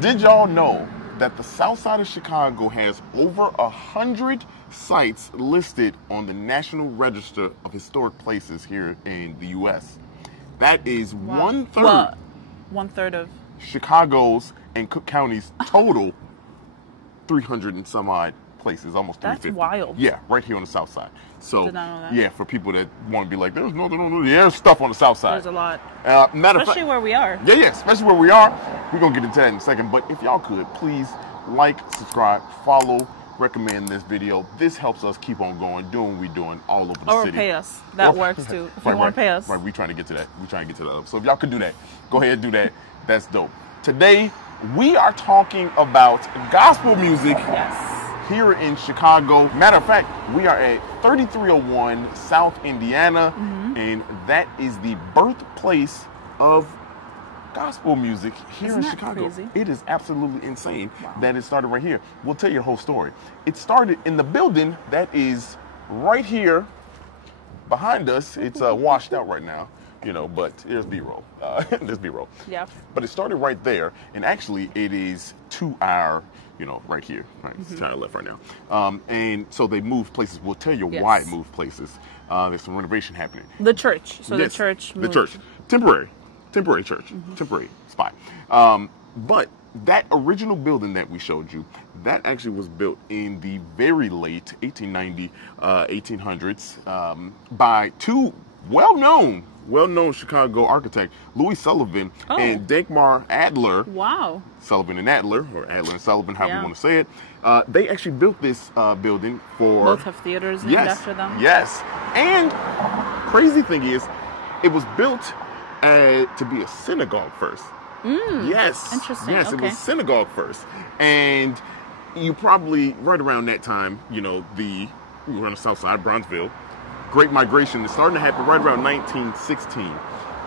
Did y'all know that the south side of Chicago has over 100 sites listed on the National Register of Historic Places here in the U.S.? That is one-third. Well, one-third of Chicago's and Cook County's total 300 and some odd places, almost 350. That's wild. Yeah, right here on the south side. So, did not know that. yeah, for people that want to be like, there's stuff on the south side. There's a lot. Especially where we are. Yeah, especially where we are. We're going to get into that in a second. But if y'all could, please like, subscribe, follow, recommend this video. This helps us keep on going, doing what we're doing all over the city. Or pay us. That works too. If you want to pay us. Right, we're trying to get to that. We're trying to get to the So if y'all could do that, go ahead and do that. That's dope. Today, we are talking about gospel music. Yes. Here in Chicago. Matter of fact, we are at 3301 South Indiana, and that is the birthplace of gospel music here in Chicago. Crazy? It is absolutely insane that it started right here. We'll tell you the whole story. It started in the building that is right here behind us. It's washed out right now, you know, but there's B-roll. There's B-roll. Yeah. But it started right there, and actually it is to our, you know, right here. Right, it's to our left right now. And so they moved places. We'll tell you why it moved places. There's some renovation happening. The church. So yes, the church moved. The church. Temporary church. Temporary spot. But that original building that we showed you, that actually was built in the very late 1800s by two well-known Chicago architect, Louis Sullivan and Dankmar Adler. Wow. Sullivan and Adler, or Adler and Sullivan, however you want to say it. They actually built this building for... Both have theaters named after them. Yes. And crazy thing is, it was built to be a synagogue first. Yes. Interesting. Yes, okay. It was synagogue first. And you probably, right around that time, you know, we were on the south side, Bronzeville. Great Migration is starting to happen right around 1916.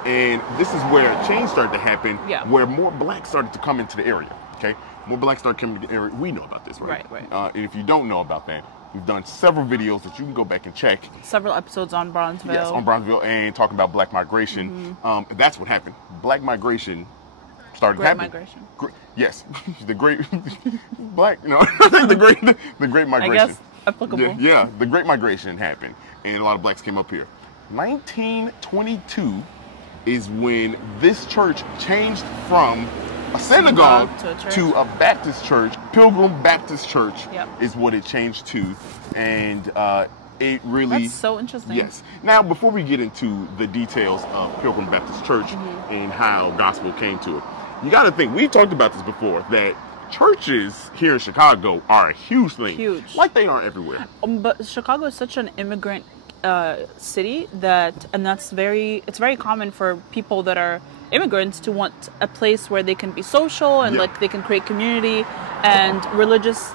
And this is where a change started to happen, where more blacks started to come into the area, okay? More blacks started coming to the area. We know about this, right? Right. And if you don't know about that, we've done several videos that you can go back and check. Several episodes on Bronzeville. Yes, on Bronzeville, and talking about black migration. That's what happened. Black migration started happening. Migration. Yes, the great black, the great migration. I guess applicable. Yeah, the Great Migration happened, and a lot of blacks came up here. 1922 is when this church changed from a synagogue to a Baptist church. Pilgrim Baptist Church is what it changed to, and it really... That's so interesting. Yes. Now, before we get into the details of Pilgrim Baptist Church and how gospel came to it, you got to think, we talked about this before, that churches here in Chicago are a huge thing. Huge. Like they are everywhere. But Chicago is such an immigrant city it's very common for people that are immigrants to want a place where they can be social and like they can create community and religious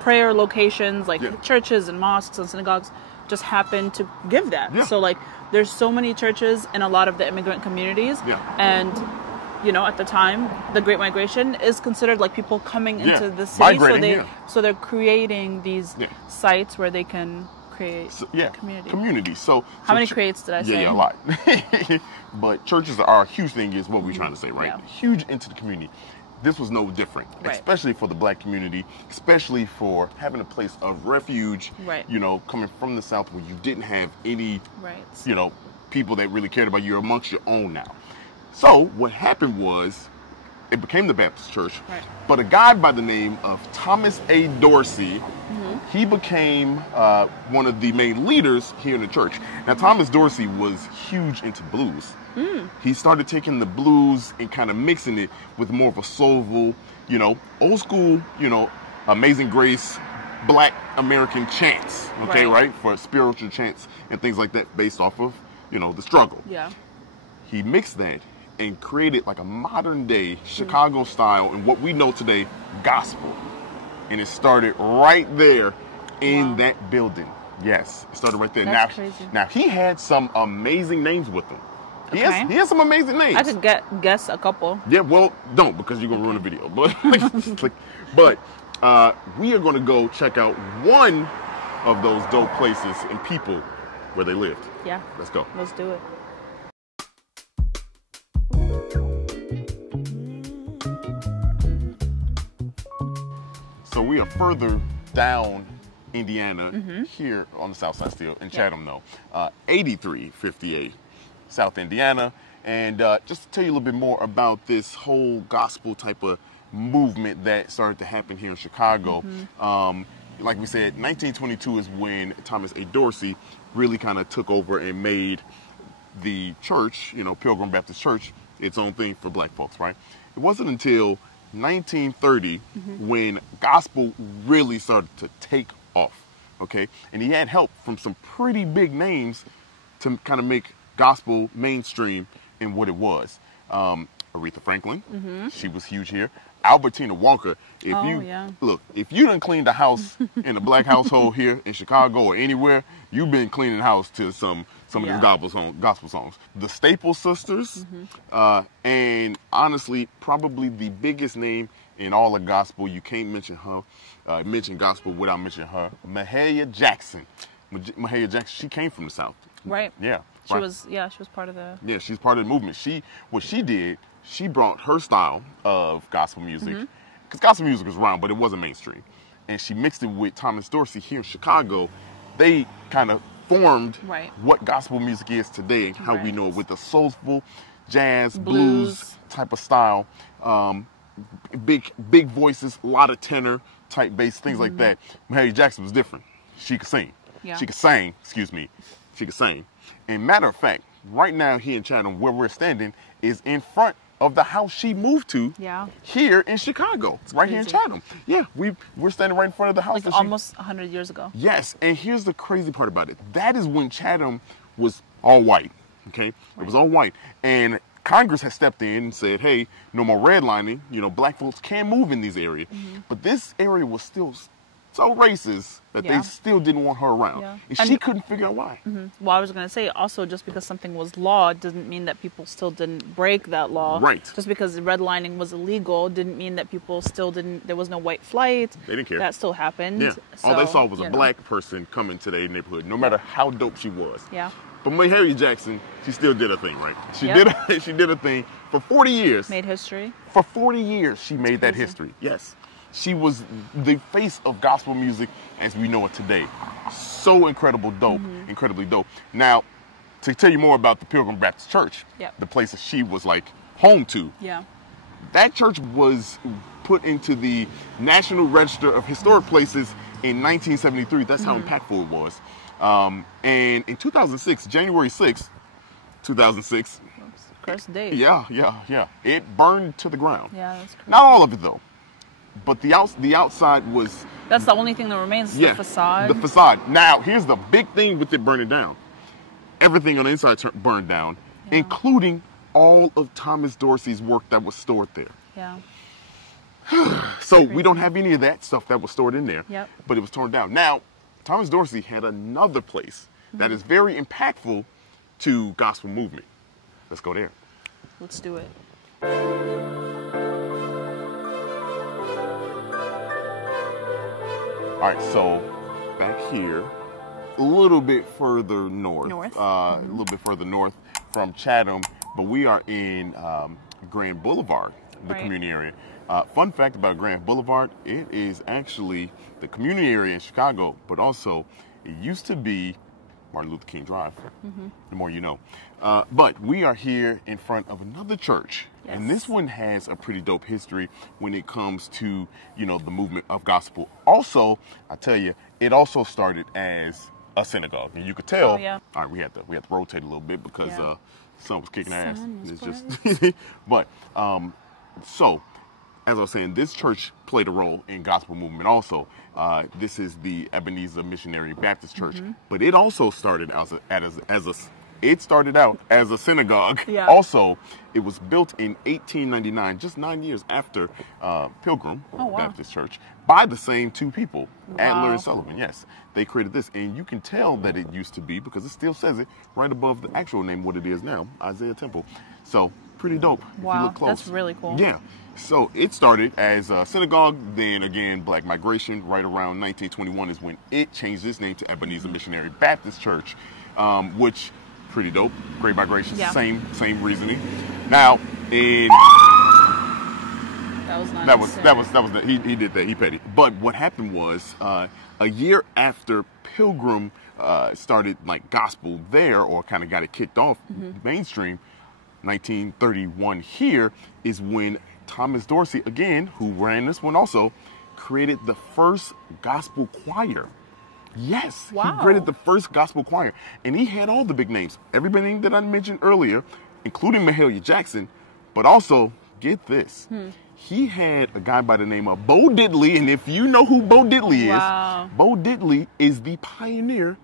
prayer locations like churches and mosques and synagogues just happen to give that. So like there's so many churches in a lot of the immigrant communities and you know, at the time, the Great Migration is considered like people coming into the city. So they're creating these sites where they can create community. So how many creates did I say? Yeah, a lot. But churches are a huge thing is what we're trying to say, right? Yeah. Huge into the community. This was no different, especially for the black community, especially for having a place of refuge, you know, coming from the South where you didn't have any, you know, people that really cared about you. You're amongst your own now. So what happened was it became the Baptist Church, but a guy by the name of Thomas A. Dorsey, he became one of the main leaders here in the church. Now, Thomas Dorsey was huge into blues. He started taking the blues and kind of mixing it with more of a soulful, you know, old school, you know, Amazing Grace, black American chants, right? For spiritual chants and things like that based off of, you know, the struggle. Yeah. He mixed that and created like a modern day Chicago style and what we know today, gospel. And it started right there in that building. Yes, it started right there. That's crazy. Now he had some amazing names with him. He has some amazing names. I could guess a couple. Yeah, well, don't, because you're gonna ruin the video. But we are gonna go check out one of those dope places and people where they lived. Yeah. Let's go. Let's do it. So we are further down Indiana, here on the south side still, in Chatham though. 8358 South Indiana. And just to tell you a little bit more about this whole gospel type of movement that started to happen here in Chicago. Like we said, 1922 is when Thomas A. Dorsey really kind of took over and made the church, you know, Pilgrim Baptist Church, its own thing for black folks, right? It wasn't until 1930 when gospel really started to take off, okay? And he had help from some pretty big names to kind of make gospel mainstream in what it was. Aretha Franklin, she was huge here. Albertina Walker, if you done cleaned the house in a black household here in Chicago or anywhere, you've been cleaning house to some of these gospel songs. The Staple Sisters, and honestly, probably the biggest name in all of gospel. You can't mention her, mention gospel without mentioning her. Mahalia Jackson. Mahalia Jackson, she came from the South. Right. Yeah. She was part of the... Yeah, she's part of the movement. What she did, she brought her style of gospel music, because gospel music was around, but it wasn't mainstream. And she mixed it with Thomas Dorsey here in Chicago. They kind of formed what gospel music is today and how we know it, with the soulful jazz, blues type of style. Big voices, a lot of tenor type bass, things like that. Mahalia Jackson was different. She could sing. Yeah. She could sing, she could sing. And matter of fact, right now here in Chatham, where we're standing, is in front of the house she moved to here in Chicago. It's right here in Chatham. Yeah, we're standing right in front of the house. Like almost 100 years ago. Yes, and here's the crazy part about it. That is when Chatham was all white, okay? It was all white. And Congress has stepped in and said, hey, no more redlining. You know, black folks can move in these areas. But this area was still so racist that they still didn't want her around. And she couldn't figure out why. Well, I was going to say, also, just because something was law doesn't mean that people still didn't break that law. Right. Just because redlining was illegal didn't mean that people still didn't, there was no white flight. They didn't care. That still happened. Yeah. So, all they saw was a black person coming to their neighborhood, no matter how dope she was. Yeah. But Mahalia Jackson, she still did her thing, right? She did her thing for 40 years. Made history. For 40 years, she made that history. Yes. She was the face of gospel music as we know it today. So incredibly dope. Now, to tell you more about the Pilgrim Baptist Church, the place that she was like home to, that church was put into the National Register of Historic Places in 1973. That's how impactful it was. And in 2006, January 6th, 2006. Cursed date. Yeah. It burned to the ground. Yeah, that's crazy. Not all of it, though. But the outside was... That's the only thing that remains, the facade. The facade. Now, here's the big thing with it burning down. Everything on the inside burned down, including all of Thomas Dorsey's work that was stored there. Yeah. So we don't have any of that stuff that was stored in there, but it was torn down. Now, Thomas Dorsey had another place that is very impactful to gospel movement. Let's go there. Let's do it. All right, so back here, a little bit further north. A little bit further north from Chatham, but we are in Grand Boulevard, the community area. Fun fact about Grand Boulevard, it is actually the community area in Chicago, but also it used to be Martin Luther King Drive. The more you know. But we are here in front of another church. And this one has a pretty dope history when it comes to, you know, the movement of gospel. Also, I tell you, it also started as a synagogue. And you could tell, all right, we had to rotate a little bit because the sun was kicking ass. It's just, but, so, as I was saying, this church played a role in gospel movement also. This is the Ebenezer Missionary Baptist Church, but it also started it started out as a synagogue. Also, it was built in 1899, just 9 years after Pilgrim Baptist Church, by the same two people, Adler and Sullivan. Yes, they created this, and you can tell that it used to be, because it still says it right above the actual name, what it is now, Isaiah Temple. So, pretty dope if you look close. That's really cool. Yeah. So it started as a synagogue, then again, black migration. Right around 1921 is when it changed its name to Ebenezer Missionary Baptist Church, which, pretty dope. Great migration, same reasoning. Now, in... That was not He did that. He paid it. But what happened was a year after Pilgrim started like gospel there, or kind of got it kicked off mainstream, 1931 here is when Thomas Dorsey, again, who ran this one also, created the first gospel choir. Yes, wow. He created the first gospel choir, and he had all the big names, everybody that I mentioned earlier, including Mahalia Jackson, but also, get this, he had a guy by the name of Bo Diddley, and if you know who Bo Diddley is, Bo Diddley is the pioneer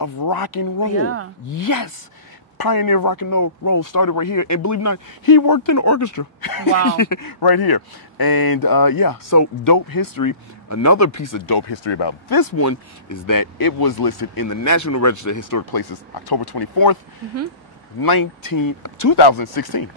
of rock and roll. Yeah. Yes, pioneer of rock and roll started right here, and believe it or not, he worked in the orchestra. Wow. Right here. And yeah, so dope history. Another piece of dope history about this one is that it was listed in the National Register of Historic Places October 24th, 2016.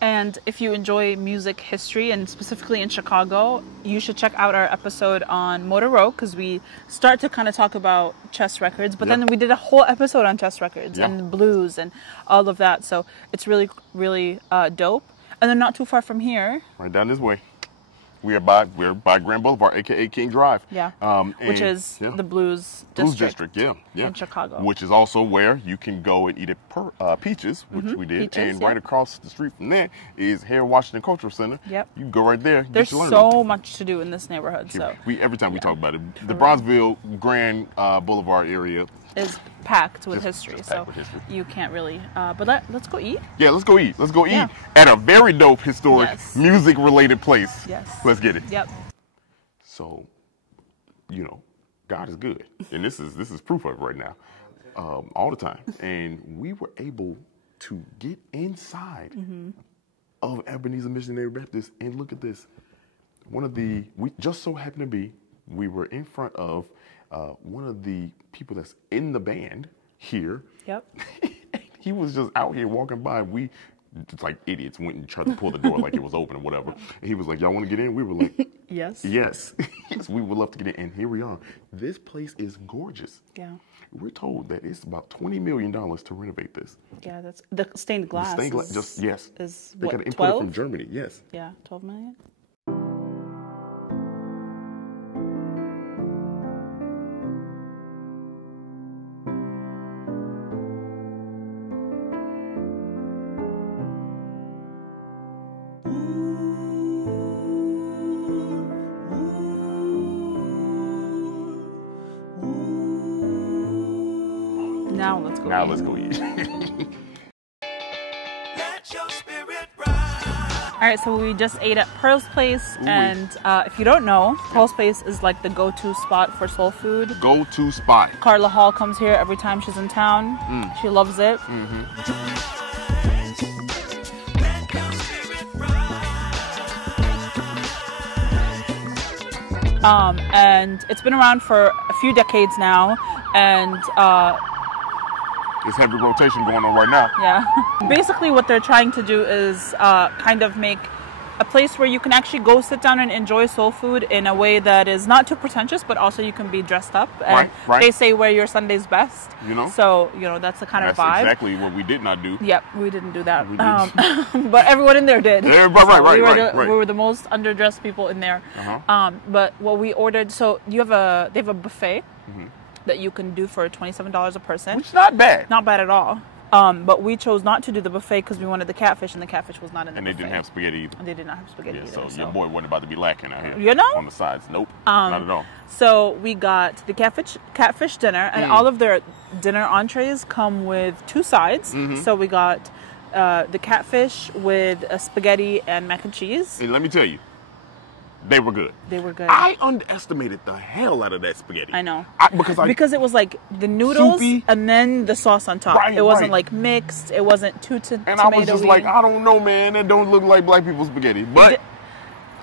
And if you enjoy music history, and specifically in Chicago, you should check out our episode on Motor Row, because we start to kind of talk about chess records, but then we did a whole episode on chess records and blues and all of that. So it's really, really dope. And then not too far from here, right down this way, we're by Grand Boulevard, aka King Drive. Yeah. Which is the Blues District. In Chicago. Which is also where you can go and eat at Peaches, which we did. Peaches, and right across the street from there is Harold Washington Cultural Center. Yep. You can go right there. There's so much to do in this neighborhood. So every time we talk about it, the Bronzeville Grand Boulevard area is packed with history, so you can't really. But let's go eat. Yeah, let's go eat. Let's go eat at a very dope historic music-related place. Yes. Let's get it. Yep. So, you know, God is good, and this is proof of it right now, all the time. And we were able to get inside of Ebenezer Missionary Baptist, and look at this. We just so happened to be. We were in front of one of the people that's in the band here. Yep. He was just out here walking by. We, just like idiots, went and tried to pull the door like it was open or whatever. And he was like, y'all want to get in? We were like, yes. Yes. Yes, we would love to get in. And here we are. This place is gorgeous. Yeah. We're told that it's about $20 million to renovate this. Yeah, that's the stained glass. The stained glass, is they what, got to import 12? it from Germany, yes. Yeah, 12 million. Now let's go eat. All right, so we just ate at Pearl's Place, and if you don't know, Pearl's Place is like the go-to spot for soul food. Go-to spot. Carla Hall comes here every time she's in town. She loves it. And it's been around for a few decades now, and it's heavy rotation going on right now. Yeah. Basically what they're trying to do is kind of make a place where you can actually go sit down and enjoy soul food in a way that is not too pretentious, but also you can be dressed up. And they say wear your Sunday's best. You know? So, you know, that's the kind of vibe. That's exactly what we did not do. Yep, we didn't do that. But everyone in there did. Right. We were the most underdressed people in there. But what we ordered, so they have a buffet that you can do for $27 a person. Which is not bad. Not bad at all. But we chose not to do the buffet because we wanted the catfish, and the catfish was not in the buffet. And they didn't have spaghetti either. And they did not have spaghetti either. So your boy wasn't about to be lacking out here. You know? On the sides. Nope. Not at all. So we got the catfish dinner, and all of their dinner entrees come with 2 sides. So we got the catfish with spaghetti and mac and cheese. And let me tell you, they were good. They were good. I underestimated the hell out of that spaghetti. I know. Because it was like the noodles soupy, and then the sauce on top. It wasn't like mixed. It wasn't too tomatoey. And I was just like, I don't know, man. That don't look like black people's spaghetti. But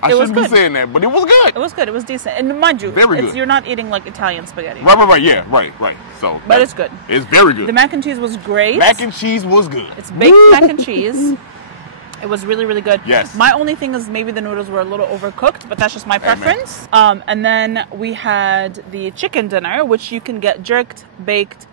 I shouldn't be saying that. But it was good. It was good. It was decent. And mind you, you're not eating like Italian spaghetti. Right. Yeah, right. So, but it's good. It's very good. The mac and cheese was great. Mac and cheese was good. It's baked mac and cheese. It was really, really good. Yes. My only thing is maybe the noodles were a little overcooked, but that's just my preference. And then we had the chicken dinner, which you can get jerked, baked,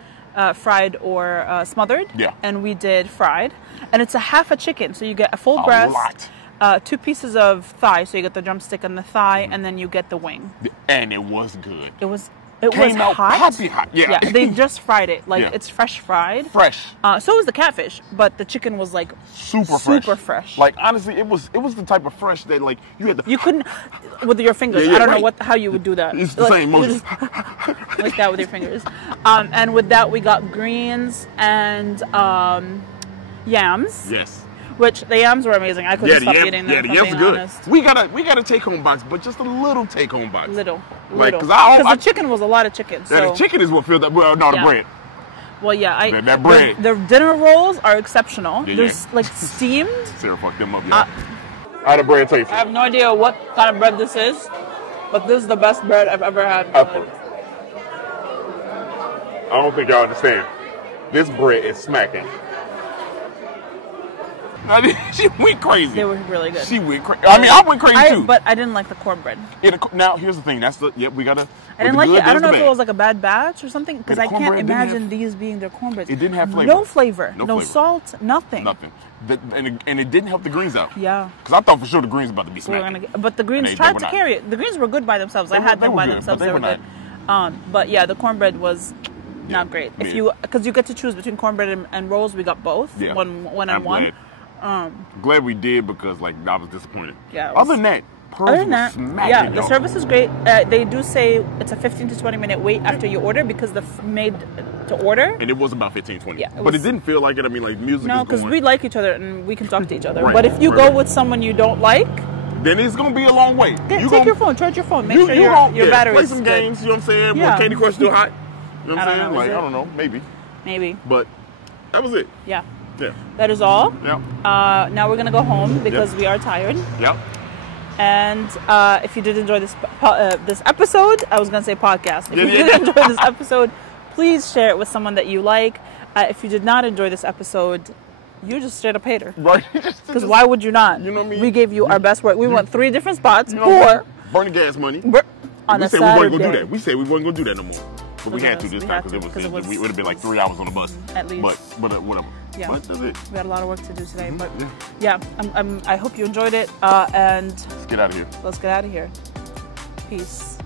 fried, or smothered. Yeah. And we did fried. And it's a half a chicken, so you get a full breast, 2 pieces of thigh. So you get the drumstick and the thigh, and then you get the wing. And it was good. It was Came out hot. Poppy hot. Yeah. They just fried it. Like it's fresh fried. Fresh. So was the catfish, but the chicken was like super fresh. Like honestly, it was the type of fresh that like you couldn't with your fingers. I don't know how you would do that. It's the same motion. Like that with your fingers. And with that we got greens and yams. Yes. Which the yams were amazing. I couldn't stop eating them. Yeah, the yams were good. Honest. We got a take-home box, but just a little take-home box. Little. Because the chicken was a lot of chicken. So. Yeah, the chicken is what filled up. Well, no, the bread. Well, yeah, that bread. The dinner rolls are exceptional. Yeah, They're like steamed. Sarah fucked them up. Yeah. How the bread taste? I have no idea what kind of bread this is, but this is the best bread I've ever had. I don't think y'all understand. This bread is smacking. She went crazy. They were really good. She went crazy. I mean, I went crazy too. But I didn't like the cornbread. Now, here's the thing. We gotta. I didn't like it. I don't know if it was like a bad batch or something, because I can't imagine these being their cornbread. It didn't have flavor. No flavor. No salt. Nothing. Nothing. And it didn't help the greens out. Yeah. Because I thought for sure the greens were about to be smacking. But the greens tried to carry it. The greens were good by themselves. I had them by themselves. They were good. But yeah, the cornbread was not great. Because you get to choose between cornbread and rolls. We got both. Yeah. One and one. Glad we did, because like I was disappointed. Yeah. Other than that, the service is great. They do say it's a 15 to 20 minute wait after you order, because the made to order. And it was about 15, 20. Yeah, but it didn't feel like it. I mean, like music. No, because we like each other and we can talk to each other. Right, but if you go with someone you don't like, then it's gonna be a long wait. Take your phone, charge your phone, make sure your battery play is some good. games. You know what I'm saying? Yeah. Candy Crush still hot. You know what I'm saying? Like I don't know, maybe. But that was it. Yeah. Yeah. That is all. Yeah. Now we're gonna go home because we are tired. Yep. And if you did enjoy this episode, I was gonna say podcast. If you did enjoy this episode, please share it with someone that you like. If you did not enjoy this episode, you just straight up hater. Right. Because why would you not? You know what I mean? We gave you our best work. We went 3 different spots. Burning gas money. On we a said Saturday. we weren't gonna do that. We said we weren't gonna do that no more. But we had to this time because it would have been like 3 hours on the bus. At least. But whatever. Yeah. But that's it. We had a lot of work to do today. But yeah, I hope you enjoyed it. And let's get out of here. Let's get out of here. Peace.